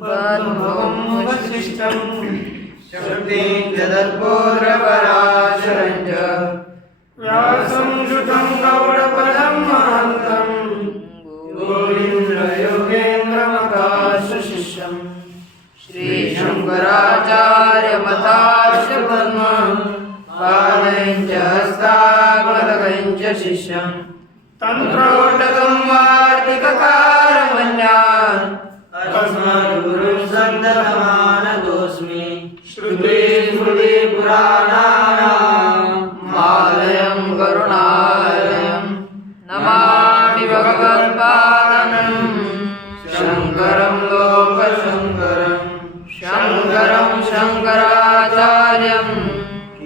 पद्मभवं वसिष्ठं शक्तिं जगत्पुत्रपराशरं च व्यासं श्रुतं गौडपदं महान्तं योगीन्द्रयोगेन्द्रमताशशिष्यं श्रीशङ्कराचार्यमतास्य पद्मं पादं च हस्तामलकं च शिष्यं तन्त्रोटकं वार्तिककारमन्यान् अस्मद्गुरुं सन्ततमानतोऽस्मि श्रुतिस्मृतिपुराणानाम् आलयं करुणालयं नमामि भगवत्पादं शङ्करं लोकशङ्करं शङ्करं शङ्कराचार्यं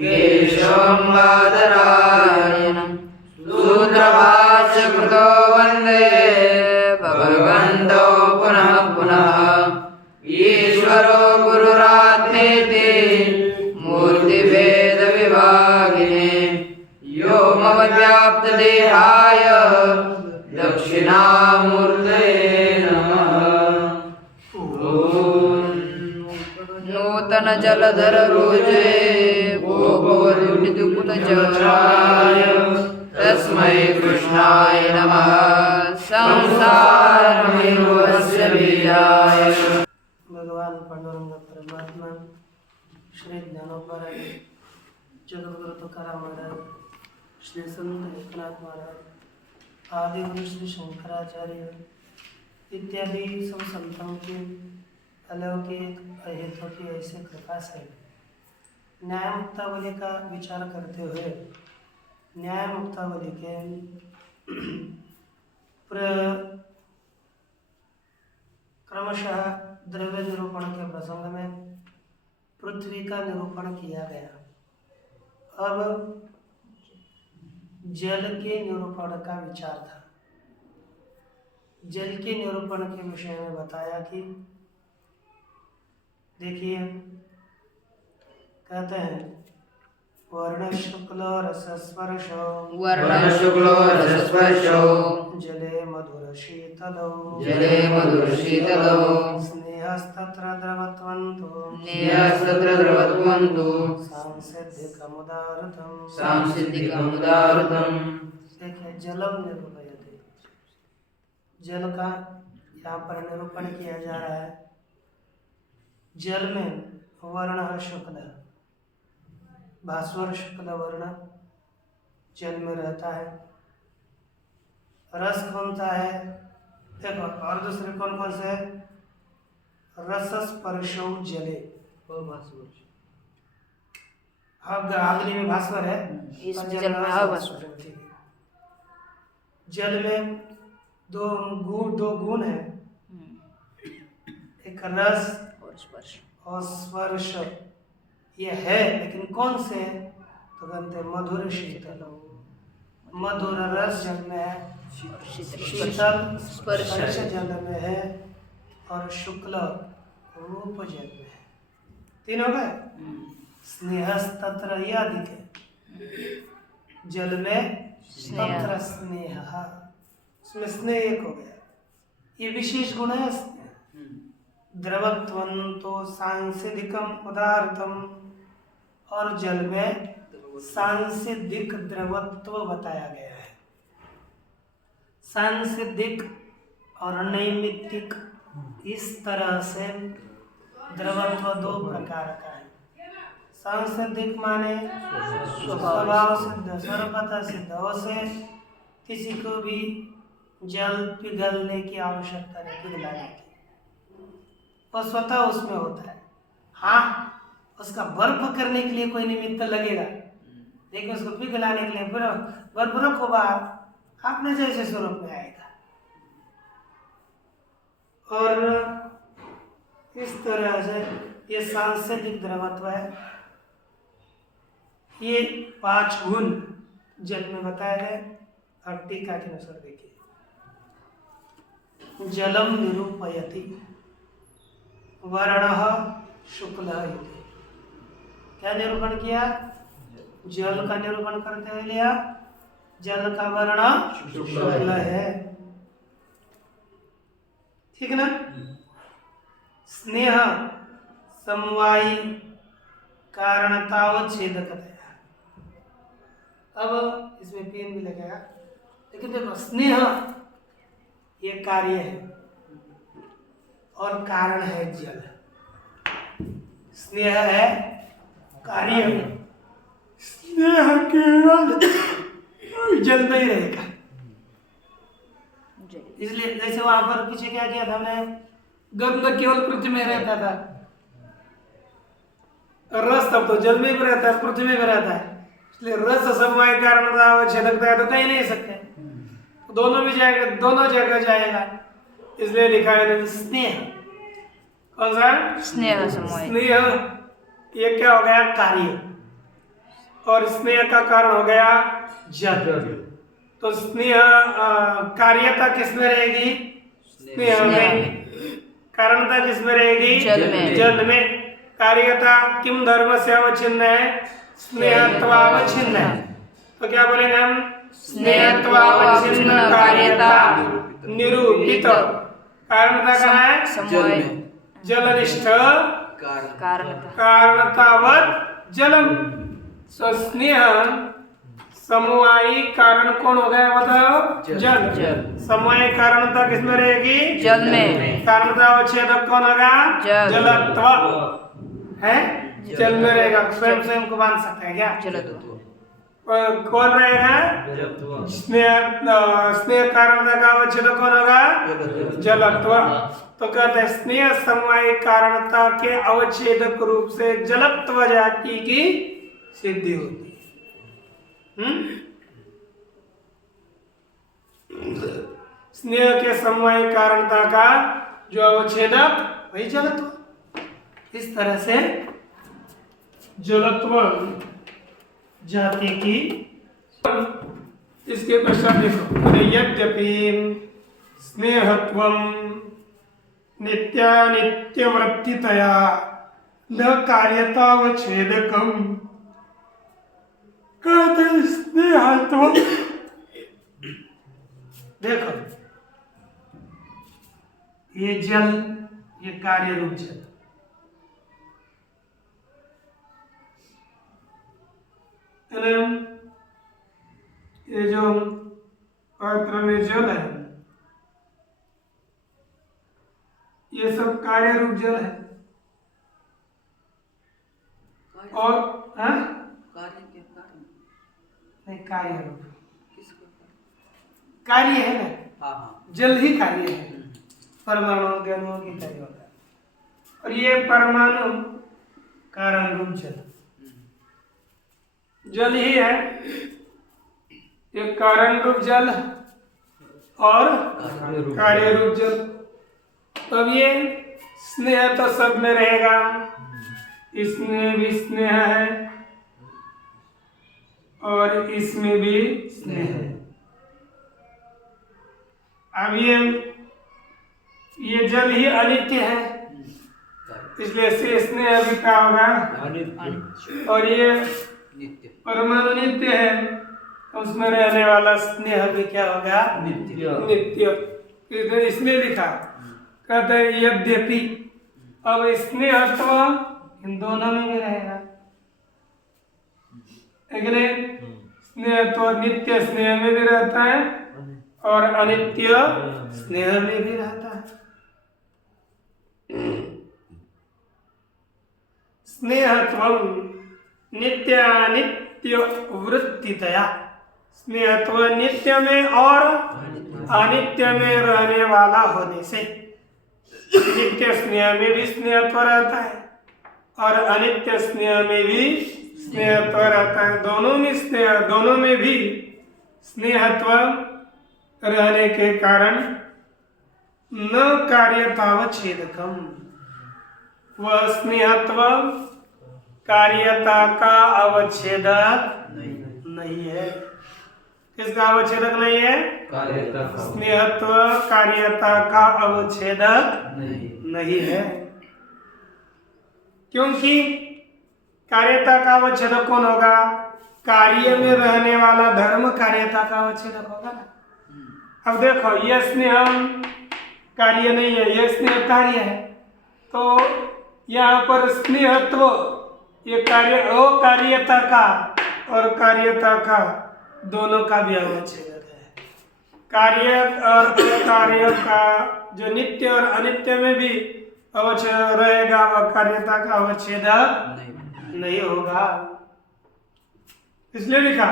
केशवं बादरायणं सूत्रभाष्यकृतो वन्दे भगवन्तौ पुनः पुनः ईश्वरो गुरुरात्मेति मूर्तिभेदविभागिने व्योमवद्व्याप्तदेहाय दक्षिणामूर्तये नमः। नूतनजलधररोजे भोगवदुडितकुलचराय तस्मै कृष्णाय नमः। संसारमेवस्य बीजाय। भगवान पांडुरंग परमात्मा श्री ज्ञानोबराय जगद्गुरु तुकाराम महाराज श्री संत एकनाथ महाराज आदि गुरु श्री शंकराचार्य इत्यादि सब संतों की अलौकिक अहेतु की ऐसे कृपा से न्याय मुक्तावली का विचार करते हुए न्याय मुक्तावली के क्रमशः द्रव्य निरूपण के प्रसंग में पृथ्वी का निरूपण किया गया। अब जल के निरूपण का विचार था। जल के निरूपण के विषय में बताया कि देखिए कहते हैं वर्ण शुक्ल रसस्पर्शो जले मधुर शीतलो स्नेहस्तत्र द्रवत्वन्तु सांसिद्धिकमुदारतम। देखिए जलम निरूपयते, जल का यहाँ पर निरूपण किया जा रहा है। जल में वर्ण शुक्ल भास्वर शुक्ल वर्ण जल में रहता है। रस कौन सा है देखो, और दूसरे कौन कौन से है? रसस्पर्शो जले, अग्नि में भास्वर है, इस जल में अभास्वर। जल में दो गुण है, एक रस और स्पर्श। ये है लेकिन कौन से? तो कहते मधुर शीतल। मधुर रस जल में है, शीतल स्पर्श जल में है और शुक्ल रूप जल में है। तीन हो गए। स्नेहस्तत्र यह अधिक है, जल में तत्र स्नेह, उसमें स्नेह एक हो गया। ये विशेष गुण है स्नेह। द्रवत्वंतो सांसिधिकम उदारतम, और जल में सांसिधिक द्रवत्व बताया गया है। सांसिधिक और नैमित्तिक, इस तरह से द्रवत्व दो प्रकार का है। सांसिधिक माने स्वभाव सिद्ध, सर्वथा सिद्ध, से किसी को भी जल पिघलने की आवश्यकता नहीं, पिघलाने की, वो स्वतः उसमें होता है। हाँ, उसका बर्फ करने के लिए कोई निमित्त लगेगा, लेकिन उसको पिघलाने के लिए बर्फ रखो बाहर, अपने जैसे स्वरूप में आएगा। और इस तरह से ये सांसिधिक द्रवत्व है। ये 5 गुण जल में बताए गए। और टीका के अनुसार देखिए, जलम निरूपयति वर्णः शुक्लः इति। क्या निरूपण किया? जल का निरूपण करते हुए लिया, जल का वर्ण शुक्ल है। ठीक ना? स्नेह समवायी कारणतावच्छेदकतया। अब इसमें पेन भी लगेगा, लेकिन देखो स्नेह ये कार्य है और कारण है जल। स्नेह है कार्य, स्नेह केवल जल में ही रहेगा। इसलिए जैसे वहां पर पीछे क्या किया था हमने, गंध केवल पृथ्वी में रहता था, रस तब तो जल में भी रहता है, पृथ्वी में भी रहता है। इसलिए रस समवाय कारण छेदकता है तो कहीं नहीं सकते, दोनों भी जाएगा, दोनों जगह जाएगा। इसलिए लिखा है स्नेह। कौन सा? स्नेह समवाय। स्नेह ये क्या हो गया? कार्य, और स्नेह का कारण हो गया जल। तो स्नेह कार्यता किसमें रहेगी? स्नेह में। कारणता किसमें रहेगी? जल में। जल में। कार्यता किम धर्म से अवच्छिन्न है? स्नेहत्वावच्छिन्न है। तो क्या बोलेंगे हम? स्नेहत्वावच्छिन्न कार्यता निरूपित। कारणता कहाँ है? समवाय जलनिष्ठ कारणता। कारणतावत् जलम। तो स्नेह समवायी कारण कौन हो गया बताओ? जल। समवायी कारणता किसमें रहेगी? जल में। कारणता अवच्छेदक कौन होगा? जल। जलत्व है, जल में रहेगा। स्वयं स्वयं को बांध सकते हैं क्या? जलत्व। कौन रहेगा? स्नेह कारणता का अवच्छेदक कौन होगा? जलत्व। तो कहते हैं स्नेह समवायी कारणता के अवच्छेदक रूप से जलत्व जाति की सिद्धि होती है। स्नेह के समवायी कारणता का जो अवच्छेदक वही जलत्व। इस तरह से जलत्व जाति की। इसके पश्चात देखो, यद्यपि स्नेहत्वं नित्यानित्यवृत्तितया न कार्यतावच्छेदकम्। कहते स्नेहत्व, देखो ये जल, ये कार्य रूप जल, ये जो पात्र में जल है ये सब कार्य रूप जल है। और नहीं, कार्य रूप कार्य है ना, जल ही कार्य है, परमाणु अणुओं की कार्य होता है। और ये परमाणु कारण रूप जल, जल ही है, एक कारण रूप जल और कार्य रूप जल। तब ये स्नेह तो सब में रहेगा, इसमें भी स्नेह है और इसमें भी स्नेह है। अब ये जल ही अनित्य है, इसलिए से स्नेह भी क्या होगा? और ये परमाणु नित्य है, उसमें रहने वाला स्नेह भी क्या होगा? नित्य। इसमें लिखा, कहते हैं यद्यपि, अब स्नेहत्व इन दोनों में भी रहेगा। स्नेहत्व नित्य स्नेह में भी रहता है और अनित्य स्नेह में भी रहता है। स्नेहत्वं नित्यानित्य वृत्तितया, स्नेहत्व नित्य में और अनित्य में रहने वाला होने से, नित्य स्नेह में भी स्नेहत्व रहता है और अनित्य स्नेह में भी स्नेहत्व रहता है। दोनों में भी स्नेहत्व रहने के कारण न कार्यतावच्छेदकम्, वह स्नेहत्व कार्यता का अवच्छेदक नहीं है। किसका अवच्छेदक नहीं है? स्नेहत्व कार्यता का अवच्छेदक नहीं है। क्योंकि कार्यता का अवच्छेदक कौन होगा? कार्य में रहने वाला धर्म कार्यता का अवच्छेदक होगा ना। अब देखो, यह स्नेह कार्य नहीं है, यह स्नेह कार्य है, तो यहाँ पर स्नेहत्व ये कार्य अकार्यता का और कार्यता का दोनों का भी अवच्छेदक है। कार्य और कार्य का जो नित्य और अनित्य में भी अवच्छेद रहेगा, वह कार्यता का अवच्छेदक नहीं होगा। इसलिए लिखा,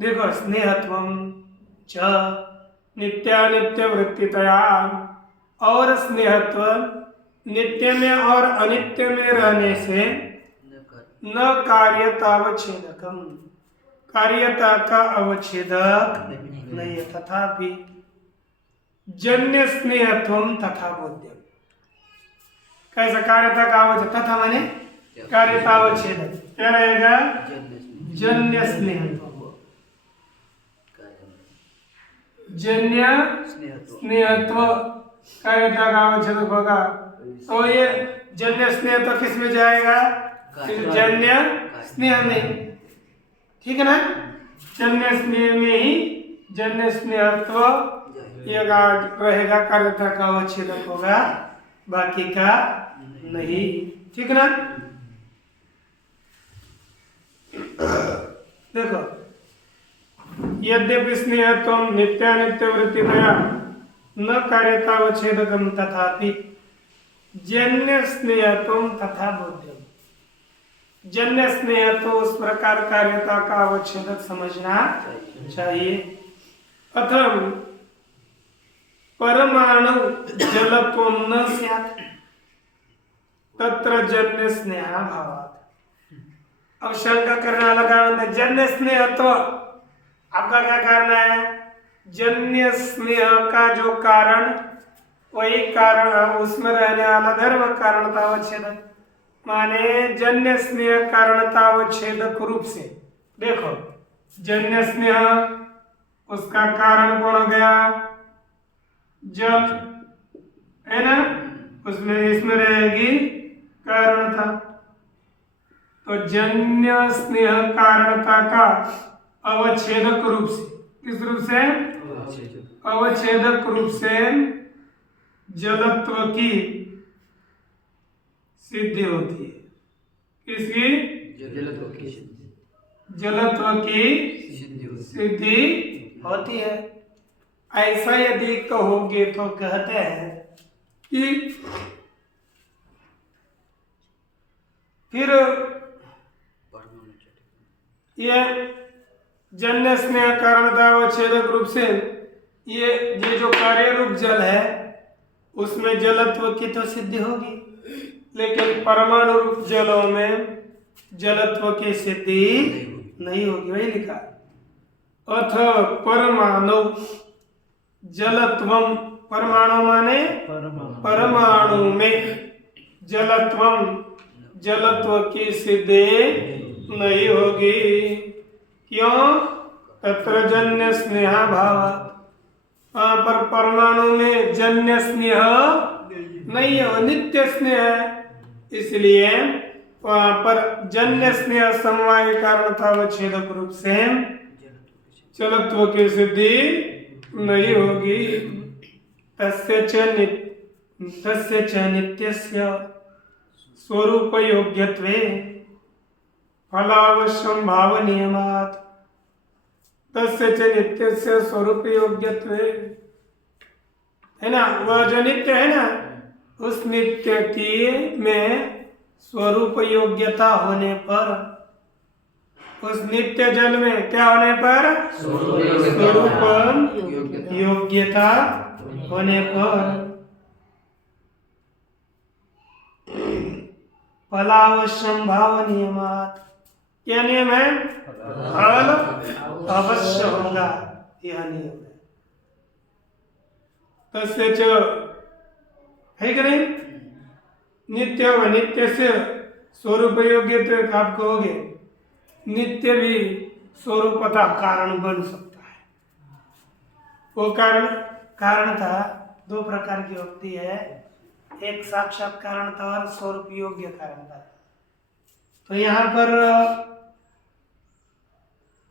देखो, स्नेहत्वम च नित्यानित्य वृत्तितया, और स्नेहत्व नित्य में और अनित्य में रहने से न कार्यतावच्छेदकम, कार्यता का अवच्छेदक नहीं है। तथापि जन्य स्नेहत्वम तथा बोध्यम, कैसा कार्यता का अवच्छेद, तथा माने कार्यता अवच्छेदक, क्या रहेगा? जन्य स्नेहत्व, जन्य स्नेहत्व कार्यता का अवच्छेदक होगा। तो ये जन्य स्नेहत्व किस में जाएगा? जन्य स्नेह में, ठीक है ना? जन्य स्नेह में ही जन्य स्नेहत्व ये रहेगा, कार्यता का अवच्छेदक होगा, बाकी का नहीं, ठीक है ना? देखो, यद्यपि स्नेहत्व नित्यानित्य वृत्तितया न कार्यतावच्छेदकम तथापि जन्य स्नेहत्व तथा बोध्यम, जन्य स्नेह तो उस प्रकार कार्यता का अवच्छेदक समझना चाहिए। अथम परमाणु जलत्व न स्यात् तत्र जन्य स्नेह भावात्। अब शंका करना लगा, जन्य स्नेह तो आपका क्या करना है? जन्य स्नेह का जो कारण, वही कारण, उसमें रहने वाला धर्म कारणता अवच्छेदक, माने जन्य स्नेह कारणतावच्छेदक रूप से। देखो, जन्य स्नेह उसका कारण कौन हो गया? जल है ना, उसमें इसमें रहेगी कारणता। तो जन्य स्नेह कारणता का अवच्छेदक रूप से, किस रूप से? अवच्छेदक रूप से जलत्व की सिद्धि होती है। किसकी? जलत्व की सिद्धि होती है। ऐसा यदि कहोगे तो कहते हैं कि फिर ये जन्य स्नेह कारणता अवच्छेदक रूप से ये जो कार्य रूप जल है उसमें जलत्व की तो सिद्धि होगी, लेकिन परमाणु रूप जलों में जलत्व की सिद्धि नहीं होगी। वही लिखा, अथ परमाणु जलत्वम, परमाणु माने परमाणु में जलत्वम, जलत्व की सिद्धि नहीं होगी। क्यों? तत्र जन्य स्नेह भाव, वहां पर परमाणु में जन्य स्नेह नहीं है, नित्य स्नेह है, इसलिए वहां पर जन्य स्नेह समवाय कारणतावच्छेदक रूप से जलत्व की सिद्धि नहीं होगी। तस्य च नित्यस्य स्वरूप योग्यत्वे फलावश्यम भाव नियमात्, तस्य च नित्यस्य स्वरूप योग्यत्वे, है ना, वह जो नित्य है ना, उस नित्य की में स्वरूप योग्यता होने पर, उस नित्य जल में क्या होने पर? स्वरूप योग्यता होने पर फलावश्यम भाव नियमात्, क्या नियम है? फल अवश्य होगा, यह नियम है। तस्य च, है कि नहीं? नित्य व नित्य से स्वरूप योग्य, आप कहोगे नित्य भी स्वरूपता कारण बन सकता है। वो कारण था, दो प्रकार की होती है, एक साक्षात कारणता और स्वरूप योग्य कारणता। तो यहाँ पर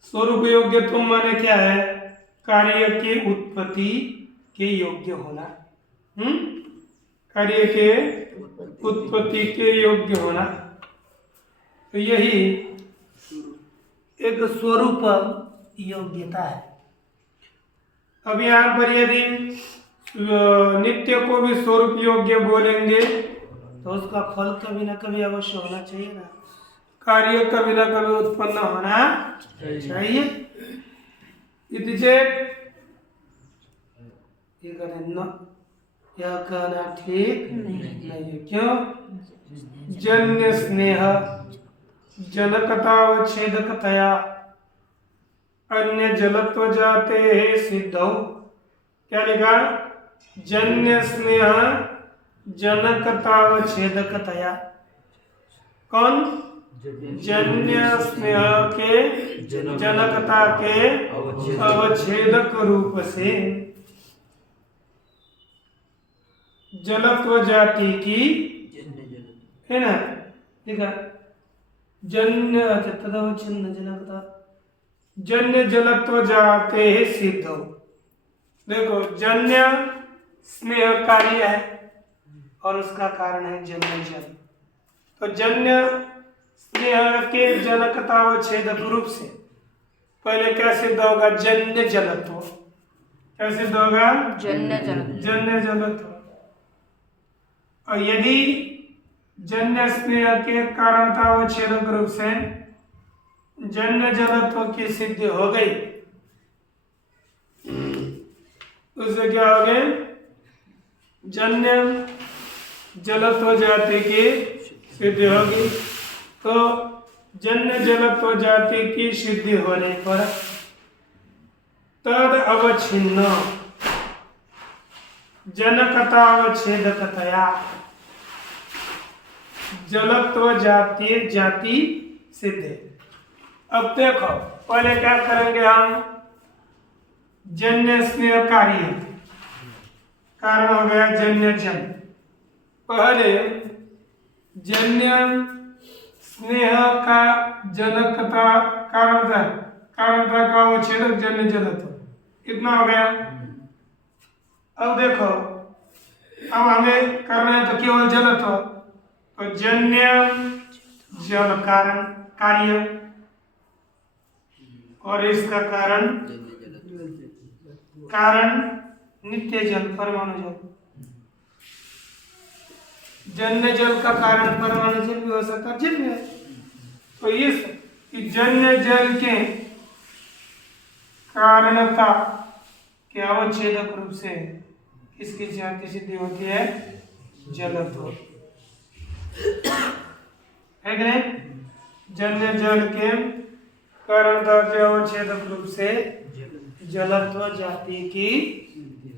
स्वरूप योग्य तुम माने क्या है? कार्य की उत्पत्ति के योग्य होना। कार्य के उत्पत्ति के योग्य होना। तो यही एक स्वरूप योग्यता है। अब यहाँ पर यदि नित्य को भी स्वरूप योग्य बोलेंगे तो उसका फल कभी ना कभी अवश्य होना चाहिए ना, कार्य कभी ना कभी उत्पन्न होना चाहिए। इति चेत् यह कहना ठीक नहीं है। क्यों? जन्य स्नेह जनकतावच्छेदकतया अन्य जलत्व जाते सिद्धौ। क्या लिखा? जन्य स्नेह जनकतावच्छेदकतया। कौन? जन्य स्नेह के जनकता के अवच्छेदक रूप से जलत्व जाति की है ना, देखा जन्य तदवच्छिन्न जनकता जन्य जलत्व जाते सिद्ध। देखो जन्य स्नेह कार्य है और उसका कारण है जन्य जल। तो जन्य स्नेह के जनकता व छेदक रूप से पहले क्या सिद्ध होगा? जन्य जलत्व। क्या सिद्ध होगा? जन्य जलत्व। और यदि जन्य स्नेह के कारणता व छेदक रूप से जन्य जलत्व की सिद्धि हो गई, उससे क्या हो गए? जन्य जलत्व जाति की सिद्धि होगी। तो जन्य जलत्व जाति की सिद्धि होने पर तद अवच्छिन्न जनकतावच्छेदकतया जलत्व जाति सिद्ध। अब देखो पहले क्या करेंगे हम? जन्य स्नेह कार्य कारण हो गया जन्य जल। पहले जन्य स्नेह का जनकता कारणता का अवच्छेदक जन्य जलत्व कितना हो गया? अब देखो अब हमें करना है तो केवल जलत्व। तो जन्य जल कारण कार्य और इसका कारण नित्य जल परमाणु जल। जन्य जल का कारण परमाणु जल भी हो सकता है, जल भी है। तो इस जन्य जल के कारणता के अवच्छेदक रूप से किसकी जाति सिद्धि होती है? जलत्व है कि नहीं? जन्य जल के कारणता के अवच्छेदक रूप से जलत्व जाति की।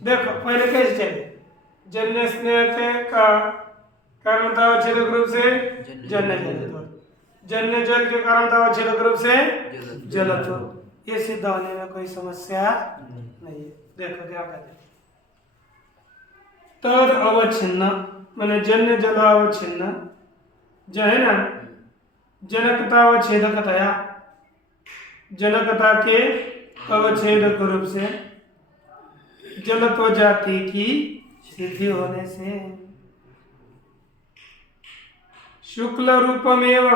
देखो पहले कैसे चले? जन्य स्नेह के का कारणता अवच्छेदक रूप से जन्य जलत्व, जन्य जल के कारणता अवच्छेदक रूप से जलत्व। ये सिद्ध होने में कोई समस्या नहीं है। देखो क्या कहते हैं? तद अवच्छिन्न माने जन्य जल अवच्छिन्न जो है ना, जनकता अवच्छेदकतया जनकता के अवच्छेदक रूप से जलत्व जाति की सिद्धि होने से शुक्ल रूपमेव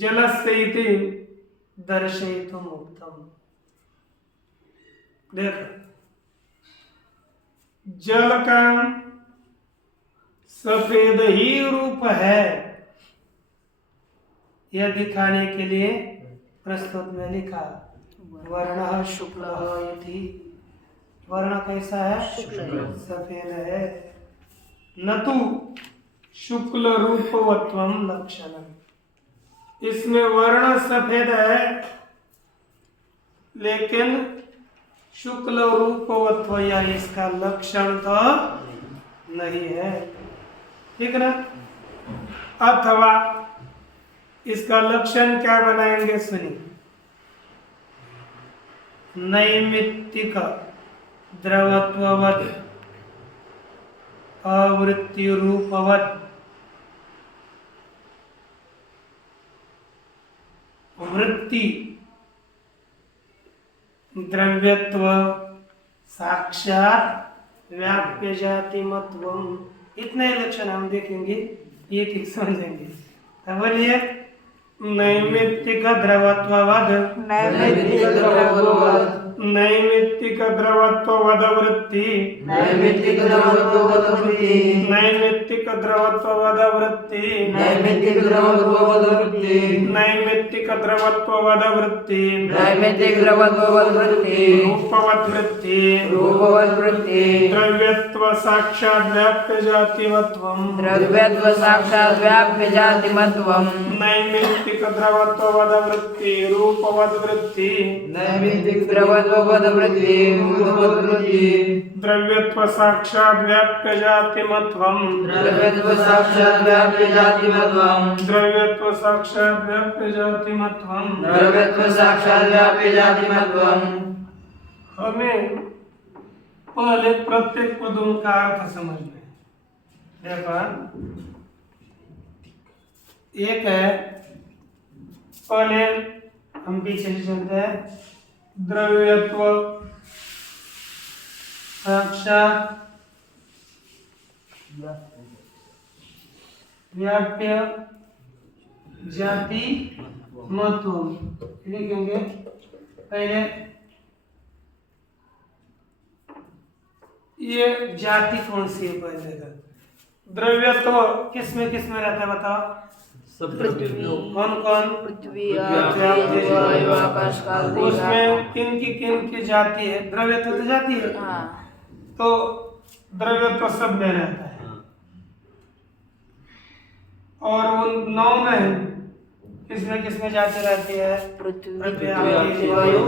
जलस्य इति दर्शयितुम उक्तम। देखो जल का सफेद ही रूप है, यह दिखाने के लिए प्रस्तुत में लिखा वर्ण शुक्ल इति। वर्ण कैसा है? सफेद है। नतु शुक्ल रूपवत्वम लक्षणम। इसमें वर्ण सफेद है लेकिन शुक्ल रूपवत्व या इसका लक्षण तो नहीं है, ठीक ना? अथवा इसका लक्षण क्या बनाएंगे सुनिए। नैमित्तिक द्रवत्ववत् आवृत्ति रूपवत् वृत्ति द्रव्यत्व साक्षात व्याप्य जाति मत्वम, इतने लक्षण हम देखेंगे, ये ठीक समझेंगे। तो बोलिए नैमित्तिक द्रवत्ववद, नैमित्तिक द्रवत्ववद, नैमित्तिक द्रवत्ववद वृत्ति, नैमित्तिक द्रवत्ववद वृत्ति, नैमित्तिक द्रवत्ववद वृत्ति, नैमित्तिक द्रवत्ववद वृत्ति, नैमित्तिक द्रवत्ववद वृत्ति, नैमित्तिक द्रवत्ववद वृत्ति, रूपवद वृत्ति, रूपवद वृत्ति, द्रव्यत्व साक्षात् व्याप्य जातिमत्वम, द्रव्यत्व साक्षात् व्याप्य जातिमत्वम, नैमित्तिक द्रवत्ववद वृत्ति, रूपवद वृत्ति, नैमित्तिक द्रवत्ववद वृत्ति, रूपवद वृत्ति, द्रव्यत्व साक्षात् व्याप्य जातिमत्वम, द्रव्यत्व साक्षात् व्याप्य जातिमत्वम, द्रव्यत्व साक्षात् व्याप्य जातिमत्वम। द्रव्यत्व साक्षात् व्याप्य जातिमत्वम। हमें पहले प्रत्येक पदों का अर्थ समझना है। देखो एक है, पहले हम पीछे से चलते हैं, द्रव्यत्व साक्षात् व्याप्य जाति महत्व लिखेंगे। पहले ये जाति कौन सी है, पहले का द्रव्यत्व किसमें रहता है बताओ? कौन कौन? पृथ्वी तेज वायु आकाश काल तेज। उसमें किन की जाति है? द्रव्यत्व तो जाति है, हाँ, तो द्रव्यत्व सब में रहता है। और उन 9 में किसमें जाति रहती है? पृथ्वी तेज वायु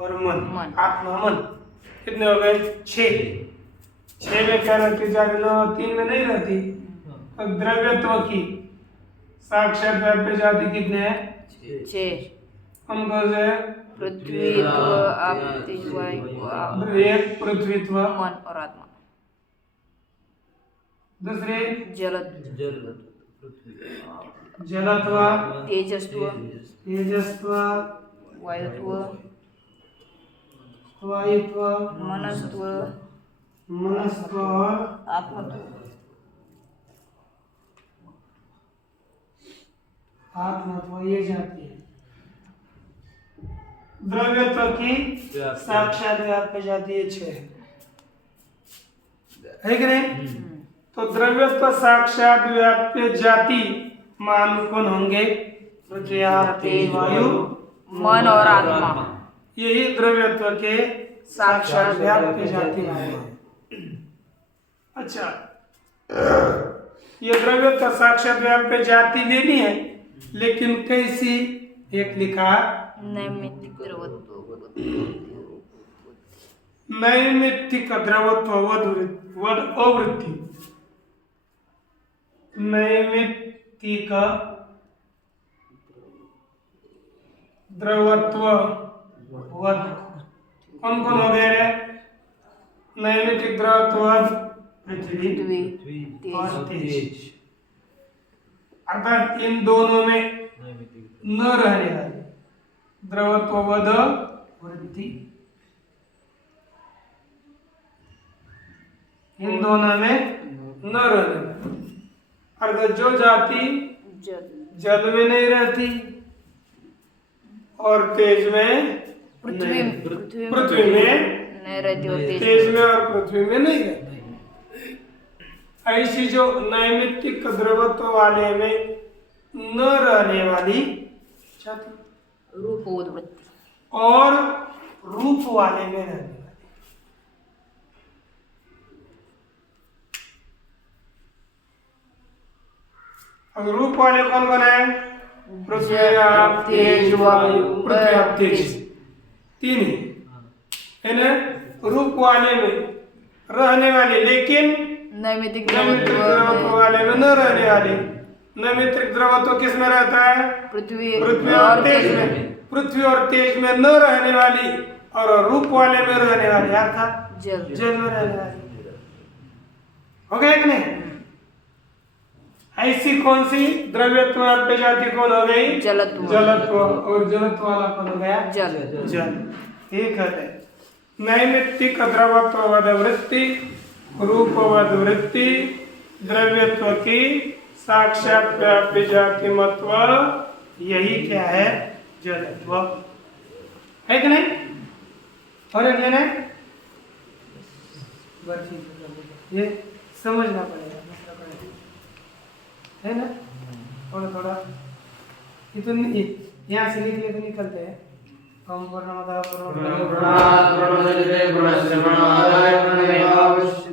और मन। आत्मा मन। कितने हो गए? 6 में क्या रहती जाति? 3 में नहीं रहती। तो द्रव्यत्व की साक्षात व्याप्य जाति कितने हैं? 6। कौन कौन से? पृथ्वी आप तेज वायु आप, एक पृथ्वीत्व, मन और आत्मा। दूसरे जलत्व, तेजस्व, तेजस्व, वायुत्व, वायुत्व, मनस्त्व, मनस्त्व और आत्मत्व। आत्मत्व, ये जाति है। द्रव्यत्व की साक्षात व्याप्य जाति ये 6 है कि नहीं? तो द्रव्यत्व साक्षात व्याप्य जाति मान कौन होंगे? पृथ्वी तेज वायु मन और आत्मा। यही द्रव्यत्व के साक्षात व्याप्य जाति मान हैं। अच्छा, ये द्रव्यत्व साक्षात व्याप्य जाति लेनी है, लेकिन कैसी? एक लिखा नैमित्तिक द्रवत्व, नैमित्तिक द्रवत्ववद अवृत्ति, नैमित्तिक द्रवत्ववद कौन कौन हो गए रे? नैमित्तिक द्रवत्ववद पृथ्वी और तेज। अर्थात इन दोनों में न रहने वाली द्रवत्ववद वृत्ति, इन दोनों में न रहने वाली। अर्थात जो जाति जल में नहीं रहती और तेज में पृथ्वी में नहीं रहती और तेज में और पृथ्वी में नहीं रहती। ऐसी जो नैमित्तिक द्रवत्व वाले में न रहने वाली जाति, रूपवद वृत्ति, और रूप वाले में रहने वाली। अब रूप वाले कौन कौन है? पृथ्वी आप तेज वायु, पृथ्वी आप तेज, 3 है ना? रूप वाले में रहने वाले, लेकिन नैमित्तिक द्रवत्व वाले में न रहने वाले। नैमित्तिक द्रवत्व किस में रहता है? पृथ्वी और तेज में। पृथ्वी और तेज में न रहने वाली और रूप वाले में रहने वाली, अर्थात जल में रहने वाली। हो गया कि नहीं? ऐसी कौन सी द्रव्यत्व व्याप्य जाति कौन हो गई? जलत्व। जलत्व। और जलत्व वाला कौन हो गया? जल। जल। एक है नैमित्तिक द्रवत्ववद वृत्ति, रूपवद वृत्ति, द्रव्यत्व की साक्षात व्याप्ति जातिमत्व, यही क्या है? जडत्व है कि नहीं? और एक लेना है? बस ठीक है, ये समझना पड़ेगा, है ना? थोड़ा थोड़ा इतने यहाँ से निकले तो निकलते हैं। हम पूर्णमतः पूर्णमिदं पूर्णात् पूर्णमुदच्यते पूर्णस्य पूर्णमादाय पूर्णमेवावशिष्यते